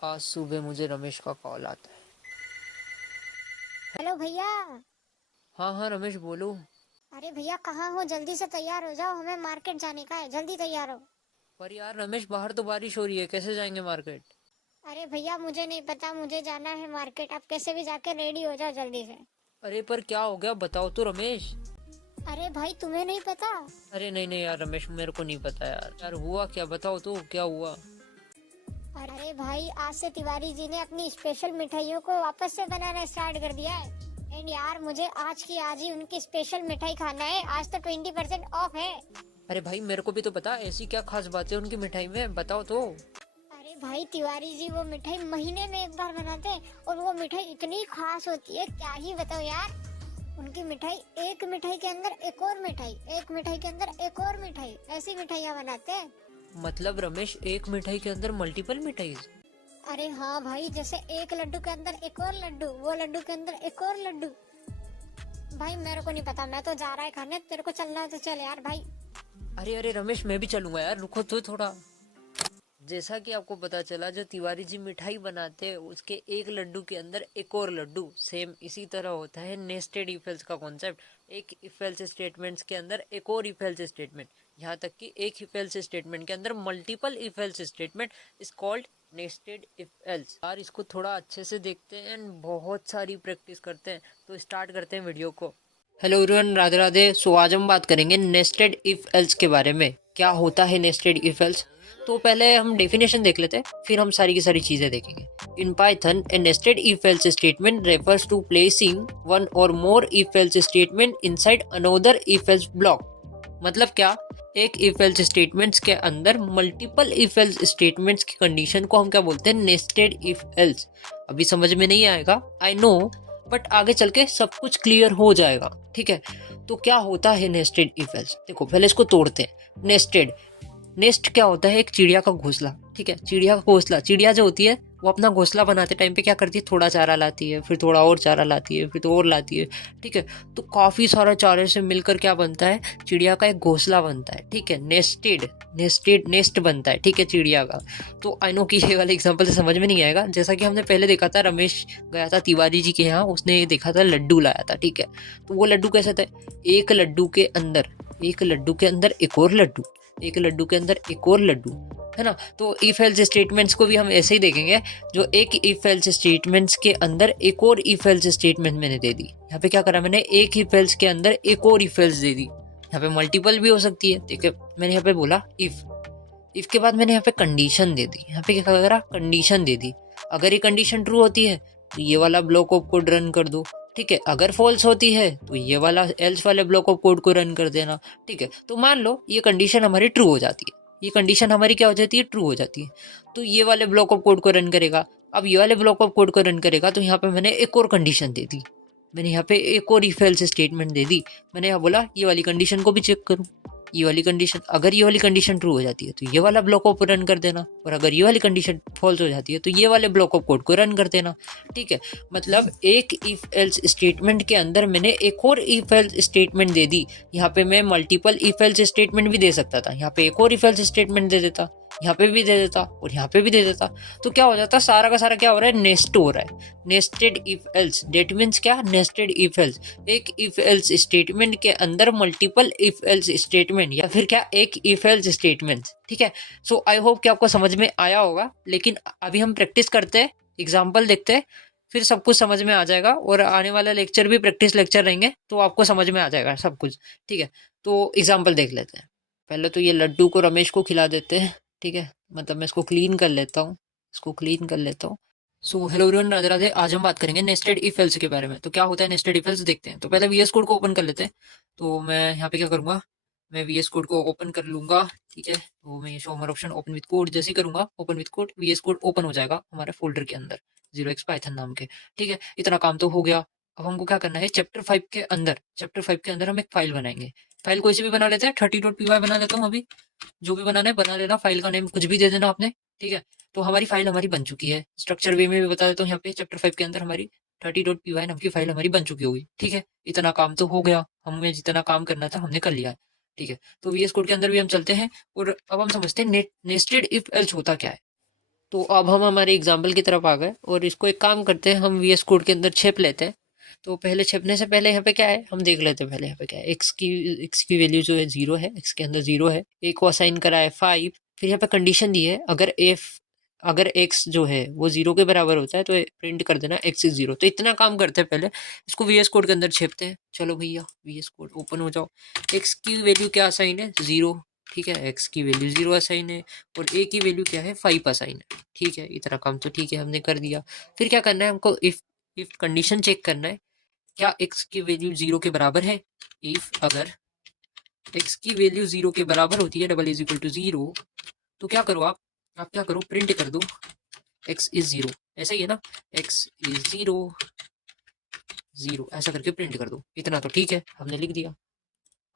आज सुबह मुझे रमेश का कॉल आता है। हेलो भैया। हाँ हाँ रमेश बोलो। अरे भैया कहाँ हो? जल्दी से तैयार हो जाओ, हमें मार्केट जाने का है, जल्दी तैयार हो। पर यार रमेश बाहर तो बारिश हो रही है, कैसे जाएंगे मार्केट? अरे भैया मुझे नहीं पता, मुझे जाना है मार्केट, आप कैसे भी जाके रेडी हो जाओ जल्दी से। अरे पर क्या हो गया बताओ तो रमेश। अरे भाई तुम्हें नहीं पता? अरे नहीं नहीं यार रमेश, मेरे को नहीं पता यार। यार हुआ क्या, बताओ तो क्या हुआ। अरे भाई आज से तिवारी जी ने अपनी स्पेशल मिठाइयों को वापस से बनाना स्टार्ट कर दिया है। एंड यार मुझे आज की आज ही उनकी स्पेशल मिठाई खाना है, आज तो 20% ऑफ है। अरे भाई मेरे को भी तो पता, ऐसी क्या खास बात है उनकी मिठाई में, बताओ तो। अरे भाई तिवारी जी वो मिठाई महीने में एक बार बनाते हैं और वो मिठाई इतनी खास होती है, क्या ही बताओ यार। उनकी मिठाई, एक मिठाई के अंदर एक और मिठाई, एक मिठाई के अंदर एक और मिठाई, ऐसी मिठाइयाँ बनाते हैं। मतलब रमेश एक मिठाई के अंदर मल्टीपल मिठाई? अरे हाँ भाई, जैसे एक लड्डू के अंदर एक और लड्डू, वो लड्डू के अंदर एक और लड्डू। भाई मेरे को नहीं पता, मैं तो जा रहा है खाने, तेरे को चलना है तो चल यार भाई। अरे अरे रमेश मैं भी चलूंगा यार, रुको तो थोड़ा। जैसा कि आपको पता चला, जो तिवारी जी मिठाई बनाते हैं उसके एक लड्डू के अंदर एक और लड्डू, सेम इसी तरह होता है नेस्टेड इफ एल्स का कॉन्सेप्ट। एक इफ एल्स स्टेटमेंट्स के अंदर एक और इफ एल्स स्टेटमेंट, यहाँ तक कि एक इफ एल्स स्टेटमेंट के अंदर multiple if else statement is called nested if else. यार इसको थोड़ा अच्छे से देखते हैं एंड बहुत सारी प्रैक्टिस करते हैं, तो स्टार्ट करते हैं वीडियो को। Hello everyone, Radhe Radhe. So आज हम बात करेंगे नेस्टेड इफ एल्स के बारे में। क्या होता है नेस्टेड इफ एल्स? तो पहले हम डेफिनेशन देख लेते हैं, फिर हम सारी की सारी चीजें देखेंगे। In Python a nested if else statement refers to placing one और more if else statement inside another if else block. मतलब क्या? एक इफ एल्स स्टेटमेंट्स के अंदर मल्टीपल इफ एल्स स्टेटमेंट्स की कंडीशन को हम क्या बोलते हैं? Nested if else. अभी समझ में नहीं आएगा, आई नो, बट आगे चल के सब कुछ क्लियर हो जाएगा, ठीक है। तो क्या होता है नेस्टेड इफ एल्स? देखो पहले इसको तोड़ते हैं। नेस्टेड, नेस्ट क्या होता है? एक चिड़िया का घोंसला, ठीक है। चिड़िया का घोंसला, चिड़िया जो होती है वो अपना घोंसला बनाते टाइम पे क्या करती है? थोड़ा चारा लाती है, फिर थोड़ा और चारा लाती है, फिर तो और लाती है, ठीक है। तो काफी सारा चारे से मिलकर क्या बनता है? चिड़िया का एक घोंसला बनता है, ठीक है। नेस्टेड, नेस्टेड नेस्ट बनता है, ठीक है, चिड़िया का। तो आई नो कि ये वाले एग्जाम्पल से समझ में नहीं आएगा। जैसा कि हमने पहले देखा था, रमेश गया था तिवारी जी के यहाँ, उसने देखा था लड्डू लाया था, ठीक है। तो वो लड्डू कैसे थे? एक लड्डू के अंदर, एक लड्डू के अंदर एक और लड्डू, एक लड्डू के अंदर एक और लड्डू, है ना। तो इफ एल्स स्टेटमेंट्स को भी हम ऐसे ही देखेंगे। जो एक इफ एल्स स्टेटमेंट्स के अंदर एक और इफ एल्स स्टेटमेंट मैंने दे दी। यहाँ पे क्या करा मैंने? एक इफ एल्स के अंदर एक और इफ एल्स दे दी। यहाँ पे मल्टीपल भी हो सकती है, ठीक है। मैंने यहाँ पे बोला इफ, इफ के बाद मैंने यहाँ पे कंडीशन दे दी। यहाँ पे क्या करा? कंडीशन दे दी। अगर ये कंडीशन ट्रू होती है तो ये वाला ब्लॉक ऑफ कोड रन कर दो, ठीक है। अगर फॉल्स होती है तो ये वाला एल्स वाले ब्लॉक ऑफ कोड को रन कर देना, ठीक है। तो मान लो ये कंडीशन हमारी ट्रू हो जाती है, ये कंडीशन हमारी क्या हो जाती है? ट्रू हो जाती है। तो ये वाले ब्लॉक ऑफ कोड को रन करेगा। अब ये वाले ब्लॉक ऑफ कोड को रन करेगा तो यहाँ पे मैंने एक और कंडीशन दे दी, मैंने यहाँ पे एक और इफ एल्स स्टेटमेंट दे दी। मैंने यहाँ बोला ये वाली कंडीशन को भी चेक करूँ, ये वाली कंडीशन, अगर ये वाली कंडीशन ट्रू हो जाती है तो ये वाला ब्लॉक ऑफ कोड रन कर देना, और अगर ये वाली कंडीशन फॉल्स हो जाती है तो ये वाले ब्लॉक ऑफ कोड को रन कर देना, ठीक है। मतलब एक इफ एल्स स्टेटमेंट के अंदर मैंने एक और इफ एल्स स्टेटमेंट दे दी। यहाँ पे मैं मल्टीपल इफ एल्स स्टेटमेंट भी दे सकता था, यहाँ पे एक और इफ एल्स स्टेटमेंट दे देता, यहाँ पे भी दे देता और यहाँ पे भी दे देता। तो क्या हो जाता? सारा का सारा क्या हो रहा है? नेस्ट हो रहा है। Nested if else, that means क्या? Nested if else. एक इफ एल्स स्टेटमेंट के अंदर मल्टीपल इफ एल्स स्टेटमेंट, या फिर क्या? एक इफ एल्स स्टेटमेंट, ठीक है। सो आई होप कि आपको समझ में आया होगा। लेकिन अभी हम प्रैक्टिस करते हैं, एग्जाम्पल देखते हैं, फिर सब कुछ समझ में आ जाएगा। और आने वाला लेक्चर भी प्रैक्टिस लेक्चर रहेंगे, तो आपको समझ में आ जाएगा सब कुछ, ठीक है। तो एग्जाम्पल देख लेते हैं। पहले तो ये लड्डू को रमेश को खिला देते हैं, ठीक है। मतलब मैं इसको क्लीन कर लेता हूँ, इसको क्लीन कर लेता हूँ। So hello everyone, Radhe Radhe. आज हम बात करेंगे नेस्टेड इफ एल्स के बारे में। तो क्या होता है नेस्टेड इफ एल्स, देखते हैं। तो पहले वीएस कोड को ओपन कर लेते हैं। तो मैं यहाँ पे क्या करूंगा? मैं वीएस कोड को ओपन कर लूंगा, ठीक है। तो मैं ये show more option open with code जैसे ही करूंगा, open with code, VS code open हो जाएगा हमारे फोल्डर के अंदर 0x पाइथन नाम के, ठीक है। इतना काम तो हो गया। अब हमको क्या करना है? चैप्टर 5 के अंदर, चैप्टर 5 के अंदर हम एक फाइल बनाएंगे। फाइल कोई सी भी बना लेते हैं, 30.py बना लेता हूँ अभी। जो भी बनाना है बना लेना, फाइल का नेम कुछ भी दे देना आपने, ठीक है। तो हमारी फाइल हमारी बन चुकी है। स्ट्रक्चर वे में भी बता देता हूँ, यहाँ पे चैप्टर 5 के अंदर हमारी 30.py नाम की फाइल हमारी बन चुकी होगी, ठीक है। इतना काम तो हो गया, हमें जितना काम करना था हमने कर लिया है, ठीक है। तो वीएस कोड के अंदर भी हम चलते हैं और अब हम समझते हैं नेस्टेड इफ एल्स होता क्या है। तो अब हम हमारे एग्जाम्पल की तरफ आ गए और इसको एक काम करते हैं, हम वीएस कोड के अंदर छेप लेते हैं। तो पहले छेपने से पहले यहाँ पे क्या है हम देख लेते हैं। पहले यहाँ पे क्या है, एक्स की वैल्यू जो है 0 है, एक्स के अंदर 0 है, ए को असाइन करा है 5। फिर यहाँ पे कंडीशन दी है, अगर एक्स जो है वो 0 के बराबर होता है तो प्रिंट कर देना एक्स इज 0। तो इतना काम करते हैं, पहले इसको वीएस कोड के अंदर छेपते हैं। चलो भैया वीएस कोड ओपन हो जाओ। एक्स की वैल्यू क्या असाइन है 0, ठीक है, एक्स की वैल्यू 0 असाइन है और ए की वैल्यू क्या है 5 असाइन है, ठीक है। इतना काम तो ठीक है हमने कर दिया। फिर क्या करना है हमको, इफ कंडीशन चेक करना है, क्या एक्स की वैल्यू 0 के बराबर है। इफ अगर एक्स की वैल्यू 0 के बराबर होती है, डबल इज इक्वल टू 0, तो क्या करो आप क्या करो, प्रिंट कर दो एक्स इज 0। ऐसा ही है ना, एक्स इज 0 0 ऐसा करके प्रिंट कर दो। इतना तो ठीक है हमने लिख दिया।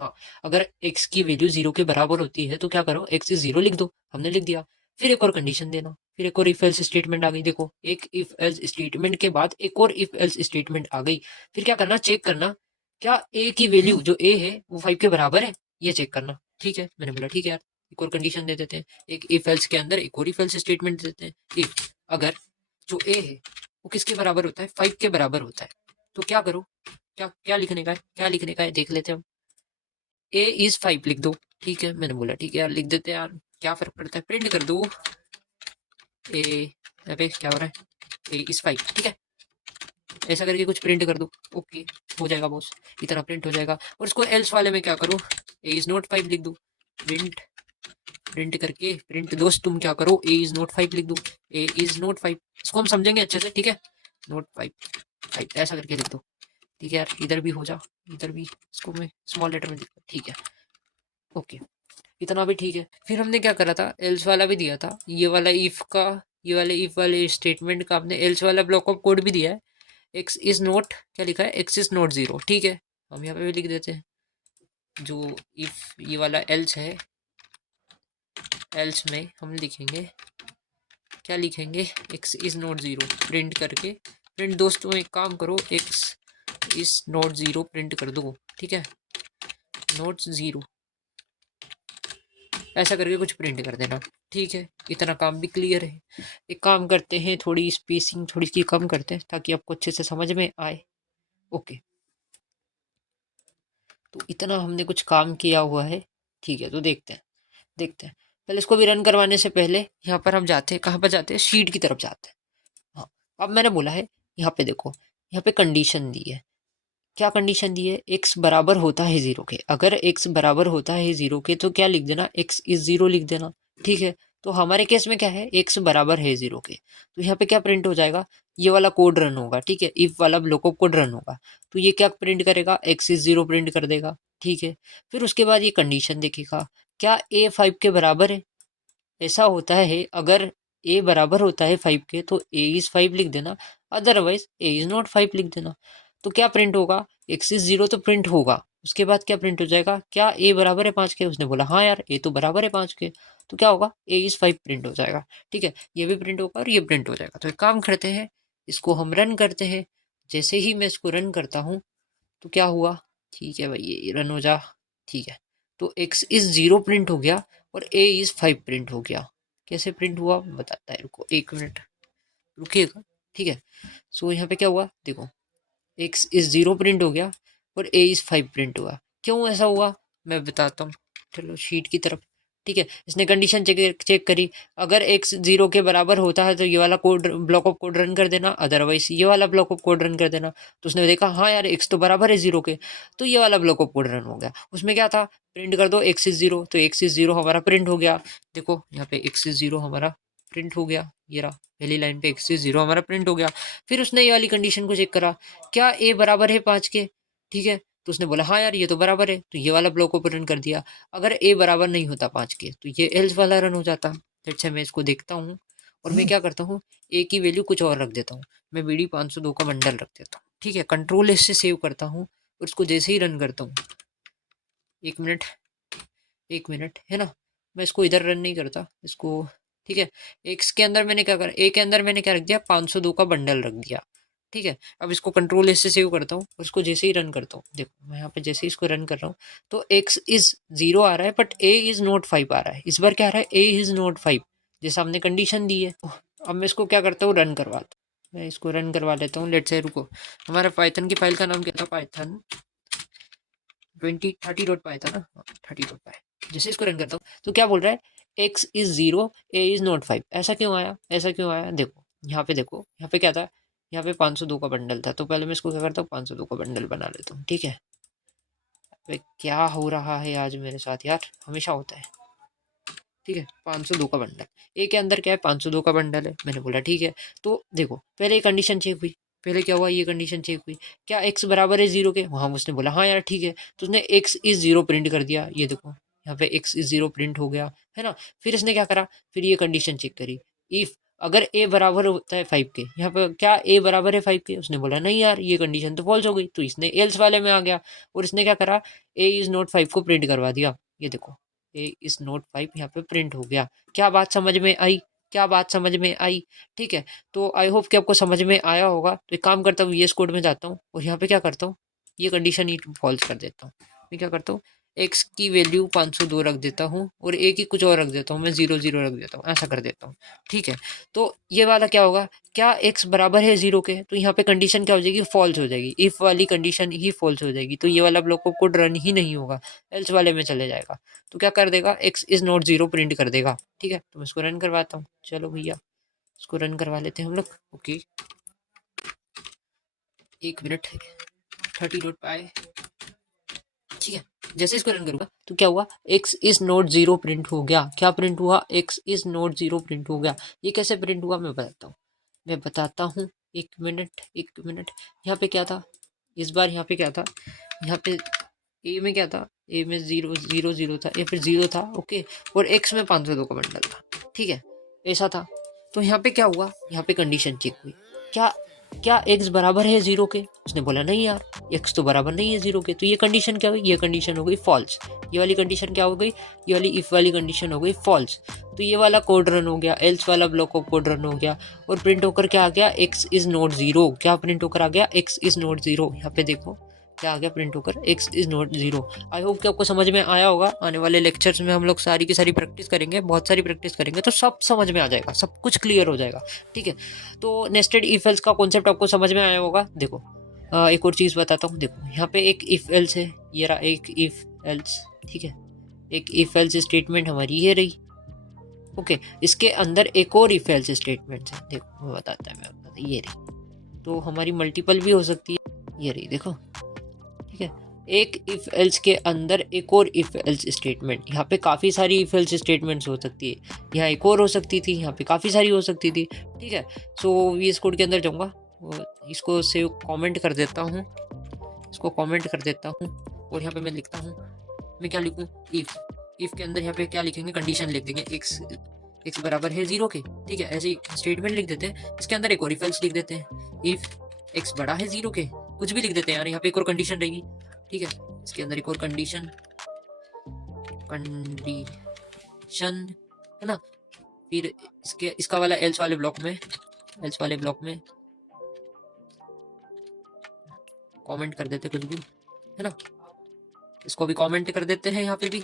हाँ, अगर x की वैल्यू 0 के बराबर होती है तो क्या करो, x इज 0 लिख दो, हमने लिख दिया। फिर एक और कंडीशन देना, फिर एक और इफ एल्स स्टेटमेंट आ गई। देखो, एक इफ एल्स स्टेटमेंट के बाद एक और इफ एल्स स्टेटमेंट आ गई। फिर क्या करना, चेक करना क्या a की वैल्यू जो a है वो 5 के बराबर है, ये चेक करना। ठीक है, मैंने बोला ठीक है यार, एक और कंडीशन दे देते हैं। एक इफ एल्स के अंदर एक और इफ एल्स स्टेटमेंट दे देते हैं। इफ अगर जो a है वो किसके बराबर होता है, 5 के बराबर होता है, तो क्या करो, क्या क्या लिखने का है, क्या लिखने का है देख लेते हैं हम। ए इज 5 लिख दो। ठीक है, मैंने बोला ठीक है यार, लिख देते हैं यार, क्या फर्क पड़ता है, प्रिंट कर दो ए। अबे क्या हो रहा है, ए इज 5, ठीक है, ऐसा करके कुछ प्रिंट कर दो। ओके, हो जाएगा बॉस, इतना प्रिंट हो जाएगा। और इसको एल्स वाले में क्या करो, ए इज नॉट 5 लिख दो। प्रिंट प्रिंट करके प्रिंट दोस्त तुम क्या करो, ए इज नॉट 5 लिख दो। ए इज नॉट 5, इसको हम समझेंगे अच्छे से, ठीक है, नॉट 5 ऐसा करके लिख दो। ठीक है यार, इधर भी हो जा, इधर भी इसको मैं स्मॉल लेटर में लिख, ठीक है, ओके, इतना भी ठीक है। फिर हमने क्या करा था, एल्स वाला भी दिया था, ये वाला इफ का, ये वाले इफ वाले स्टेटमेंट का आपने एल्स वाला ब्लॉक ऑफ कोड भी दिया है। एक्स इज नॉट, क्या लिखा है, एक्स इज नॉट 0, ठीक है, हम यहाँ पे भी लिख देते हैं। जो इफ ये वाला एल्स है, एल्स में हम लिखेंगे, क्या लिखेंगे, एक्स इज नॉट 0 प्रिंट करके। प्रिंट दोस्तों एक काम करो, एक्स इज नॉट 0 प्रिंट कर दो, ठीक है, नॉट 0 ऐसा करके कुछ प्रिंट कर देना। ठीक है, इतना काम भी क्लियर है। एक काम करते हैं, थोड़ी स्पेसिंग थोड़ी सी कम करते हैं ताकि आपको अच्छे से समझ में आए। ओके, तो इतना हमने कुछ काम किया हुआ है। ठीक है, तो देखते हैं पहले इसको भी रन करवाने से पहले यहाँ पर हम जाते हैं, कहाँ पर जाते हैं, शीट की तरफ जाते हैं। हाँ, अब मैंने बोला है यहाँ पे देखो, यहाँ पे कंडीशन दी है। क्या कंडीशन दी है, एक्स बराबर होता है 0 के। अगर एक्स बराबर होता है 0 के तो क्या लिख देना, एक्स इज 0 लिख देना। ठीक है, तो हमारे केस में क्या है, एक्स बराबर है 0 के, तो यहाँ पे क्या प्रिंट हो जाएगा, ये वाला कोड रन होगा। ठीक है, इफ वाला ब्लॉक ऑफ कोड रन होगा, तो ये क्या प्रिंट करेगा, एक्स इज 0 प्रिंट कर देगा। ठीक है, फिर उसके बाद ये कंडीशन देखेगा, क्या ए 5 के बराबर है। ऐसा होता है, अगर ए बराबर होता है 5 के तो ए इज 5 लिख देना, अदरवाइज ए इज नॉट 5 लिख देना। तो क्या प्रिंट होगा, एक्स इज 0 तो प्रिंट होगा। उसके बाद क्या प्रिंट हो जाएगा, क्या ए बराबर है 5 के, उसने बोला हाँ यार ए तो बराबर है 5 के, तो क्या होगा, ए इज 5 प्रिंट हो जाएगा। ठीक है, ये भी प्रिंट होगा और ये प्रिंट हो जाएगा। तो एक काम करते हैं, इसको हम रन करते हैं। जैसे ही मैं इसको रन करता हूँ तो क्या हुआ, ठीक है भाई ये रन हो जा। ठीक है, तो एक्स इज 0 प्रिंट हो गया और ए इज 5 प्रिंट हो गया। कैसे प्रिंट हुआ बताता है, रुको 1 मिनट रुकिएगा। ठीक है, सो यहाँ पे क्या हुआ देखो, एक्स इज 0 प्रिंट हो गया और ए इज 5 प्रिंट हुआ। क्यों ऐसा हुआ मैं बताता हूँ, चलो शीट की तरफ। ठीक है, इसने कंडीशन चेक करी, अगर एक्स 0 के बराबर होता है तो ये वाला code block of code run कर देना, अदरवाइज ये वाला ब्लॉक ऑफ कोड रन कर देना। तो उसने देखा हाँ यार एक्स तो बराबर है 0 के, तो ये वाला ब्लॉक ऑफ कोड रन हो गया। उसमें क्या था, प्रिंट कर दो एक्स इज 0, तो एक्स इज 0 हमारा प्रिंट हो गया। देखो यहाँ पे एक्स इज 0 हमारा प्रिंट हो गया, ये रहा पहली लाइन पे एक्स इज 0 हमारा प्रिंट हो गया। फिर उसने ये वाली कंडीशन को चेक करा, क्या ए बराबर है 5 के। ठीक है, तो उसने बोला हाँ यार ये तो बराबर है, तो ये वाला ब्लॉक को रन कर दिया। अगर ए बराबर नहीं होता 5 के तो ये एल्स वाला रन हो जाता। अच्छा, मैं इसको देखता हूँ और मैं क्या करता हूँ, ए की वैल्यू कुछ और रख देता हूँ, मैं बीडी 502 का बंडल रख देता हूँ। ठीक है, कंट्रोल एस से सेव करता हूँ और इसको जैसे ही रन करता हूँ, 1 मिनट 1 मिनट है ना, मैं इसको इधर रन नहीं करता इसको। ठीक है, एक्स के अंदर मैंने क्या करा, ए के अंदर मैंने क्या रख दिया, 502 का बंडल रख दिया। ठीक है, अब इसको कंट्रोल एस से सेव करता हूँ और इसको जैसे ही रन करता हूँ, देखो मैं यहाँ पे जैसे ही इसको रन कर रहा हूँ तो एक्स इज 0 आ रहा है बट ए इज नॉट 5 आ रहा है। इस बार क्या आ रहा है, ए इज नॉट 5, जैसा हमने कंडीशन दी है। अब मैं इसको क्या करता हूँ, रन करवाता हूँ। मैं इसको रन करवा लेता हूँ। लेट्स से रुको, हमारा पाइथन की फाइल का नाम क्या था, पाइथन 2030.py था ना, 30.py। जैसे इसको रन करता हूँ तो क्या बोल रहा है, x is 0, a is not 5। ऐसा क्यों आया, ऐसा क्यों आया, देखो यहाँ पे, देखो यहाँ पे क्या था, यहाँ पे 502 का बंडल था। तो पहले मैं इसको क्या करता हूँ, 502 का बंडल बना लेता हूँ, ठीक है। अबे क्या हो रहा है आज मेरे साथ यार, हमेशा होता है, ठीक है। 502 का बंडल, ए के अंदर क्या है, 502 का बंडल है। मैंने बोला ठीक है। तो देखो पहले ये कंडीशन चेक हुई, पहले क्या हुआ, ये कंडीशन चेक हुई, क्या x बराबर है 0 के, वहाँ उसने बोला हाँ यार ठीक है। तो उसने x इज 0 प्रिंट कर दिया, ये देखो यहाँ पे x इज 0 प्रिंट हो गया, है ना। फिर इसने क्या करा, फिर ये कंडीशन चेक करी, इफ अगर a बराबर होता है 5 के, यहाँ पे क्या a बराबर है 5 के, उसने बोला नहीं यार ये कंडीशन तो फॉल्स हो गई। तो इसने एल्स वाले में आ गया और इसने क्या करा, a इज नॉट 5 को प्रिंट करवा दिया। ये देखो ए इज नॉट 5 यहाँ पे प्रिंट हो गया। क्या बात समझ में आई, क्या बात समझ में आई, ठीक है। तो आई होप कि आपको समझ में आया होगा। तो एक काम करता हूँ, VS कोड में जाता हूँ और यहाँ पे क्या करता हूँ, ये कंडीशन ही फॉल्स कर देता हूँ। मैं क्या करता हूँ, x की वैल्यू 502 रख देता हूँ और a की कुछ और रख देता हूँ, मैं 00 रख देता हूँ, ऐसा कर देता हूँ, ठीक है। तो ये वाला क्या होगा, क्या x बराबर है 0 के, तो यहाँ पे कंडीशन क्या हो जाएगी, फॉल्स हो जाएगी। इफ वाली कंडीशन ही फॉल्स हो जाएगी तो ये वाला ब्लॉक कोड रन ही नहीं होगा, एल्स वाले में चले जाएगा। तो क्या कर देगा, x इज नॉट 0 प्रिंट कर देगा, ठीक है। तो मैं इसको रन करवाता हूँ, चलो भैया इसको रन करवा लेते हैं हम लोग। ओके 1 मिनट, 30.py, ठीक है। जैसे इसको रन करूंगा तो क्या हुआ, x इज नॉट 0 प्रिंट हो गया। क्या प्रिंट हुआ, x इज नॉट 0 प्रिंट हो गया। ये कैसे प्रिंट हुआ मैं बताता हूँ, 1 मिनट 1 मिनट। यहाँ पे क्या था, इस बार यहाँ पे क्या था, यहाँ पे ए में क्या था, ए में 0 था, या फिर 0 था, ओके। और x में 502 का बंडल था, ठीक है, ऐसा था। तो यहाँ पे क्या हुआ, यहाँ पे कंडीशन चेक हुई, क्या x बराबर है 0 के, उसने बोला नहीं यार x तो बराबर नहीं है 0 के। तो ये कंडीशन क्या हुई, ये कंडीशन हो गई फॉल्स। ये वाली कंडीशन क्या हो गई, ये वाली इफ वाली कंडीशन हो गई फॉल्स। तो ये वाला कोड रन हो गया, एल्स वाला ब्लॉक ऑफ कोड रन हो गया और प्रिंट होकर क्या आ गया, x इज नॉट 0। क्या प्रिंट होकर आ गया, x इज नॉट 0। यहाँ पे देखो क्या आ गया, प्रिंट होकर x is not 0। I hope कि आपको समझ में आया होगा। आने वाले लेक्चर्स में हम लोग सारी की सारी प्रैक्टिस करेंगे, बहुत सारी प्रैक्टिस करेंगे, तो सब समझ में आ जाएगा, सब कुछ क्लियर हो जाएगा, ठीक है। तो नेस्टेड इफ एल्स का कॉन्सेप्ट आपको समझ में आया होगा। देखो एक और चीज़ बताता हूँ, देखो यहाँ पे एक इफ एल्स है, ये रहा एक इफ एल्स, ठीक है। एक इफ एल्स स्टेटमेंट हमारी ये रही, ओके। इसके अंदर एक और इफ एल्स स्टेटमेंट है, देखो मैं बताता है, ये रही। तो हमारी मल्टीपल भी हो सकती है, ये रही देखो, ठीक है। एक इफ एल्स के अंदर एक और इफ एल्स स्टेटमेंट, यहाँ पे काफ़ी सारी इफ एल्स स्टेटमेंट्स हो सकती है, यहाँ एक और हो सकती थी, यहाँ पे काफ़ी सारी हो सकती थी, ठीक है। सो VS कोड के अंदर जाऊँगा, इसको सेव कमेंट कर देता हूँ, इसको कमेंट कर देता हूँ और यहाँ पे मैं लिखता हूँ, मैं क्या लिखूँ, इफ के अंदर यहाँ पे क्या लिखेंगे, कंडीशन लिख देंगे, x बराबर है 0 के, ठीक है। ऐसे स्टेटमेंट लिख देते हैं, इसके अंदर एक और इफ एल्स लिख देते हैं, इफ x बड़ा है 0 के, कुछ भी लिख देते हैं यार। यहाँ पे एक और कंडीशन रहेगी, ठीक है। इसके अंदर एक और कंडीशन है ना। फिर इसका वाला एल्स वाले ब्लॉक में कमेंट कर देते कुछ भी, है ना। इसको भी कमेंट कर देते हैं, यहाँ पे भी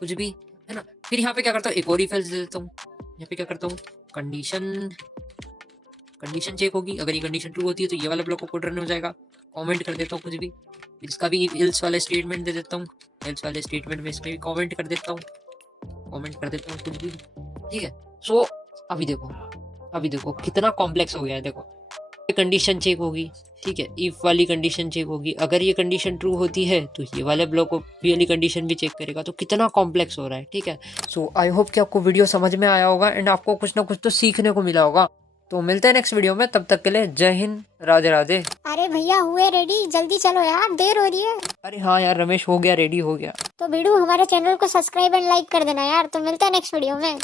कुछ भी, है ना। फिर यहाँ पे क्या करता हूँ, एक और इफ एल्स दे देता हूँ। यहाँ पे क्या करता हूँ, कंडीशन चेक होगी, अगर ये कंडीशन ट्रू होती है तो ये वाला ब्लॉक कोड रन हो जाएगा। कमेंट कर देता हूँ कुछ भी, इसका भी एल्स वाला स्टेटमेंट दे देता हूँ, एल्स वाले स्टेटमेंट में इसमें भी कमेंट कर देता हूँ कुछ भी, ठीक है। सो अभी देखो कितना कॉम्प्लेक्स हो गया है। देखो कंडीशन चेक होगी, ठीक है, इफ वाली कंडीशन चेक होगी, अगर ये कंडीशन ट्रू होती है तो ये वाले ब्लॉक वाली कंडीशन भी चेक करेगा। तो कितना कॉम्प्लेक्स हो रहा है, ठीक है। सो आई होप कि आपको वीडियो समझ में आया होगा एंड आपको कुछ ना कुछ तो सीखने को मिला होगा। तो मिलते हैं नेक्स्ट वीडियो में, तब तक के लिए जय हिंद, राधे राधे। अरे भैया हुए रेडी, जल्दी चलो यार, देर हो रही है। अरे हाँ यार रमेश, हो गया, रेडी हो गया। तो बीड़ू हमारे चैनल को सब्सक्राइब एंड लाइक कर देना यार। तो मिलते हैं नेक्स्ट वीडियो में।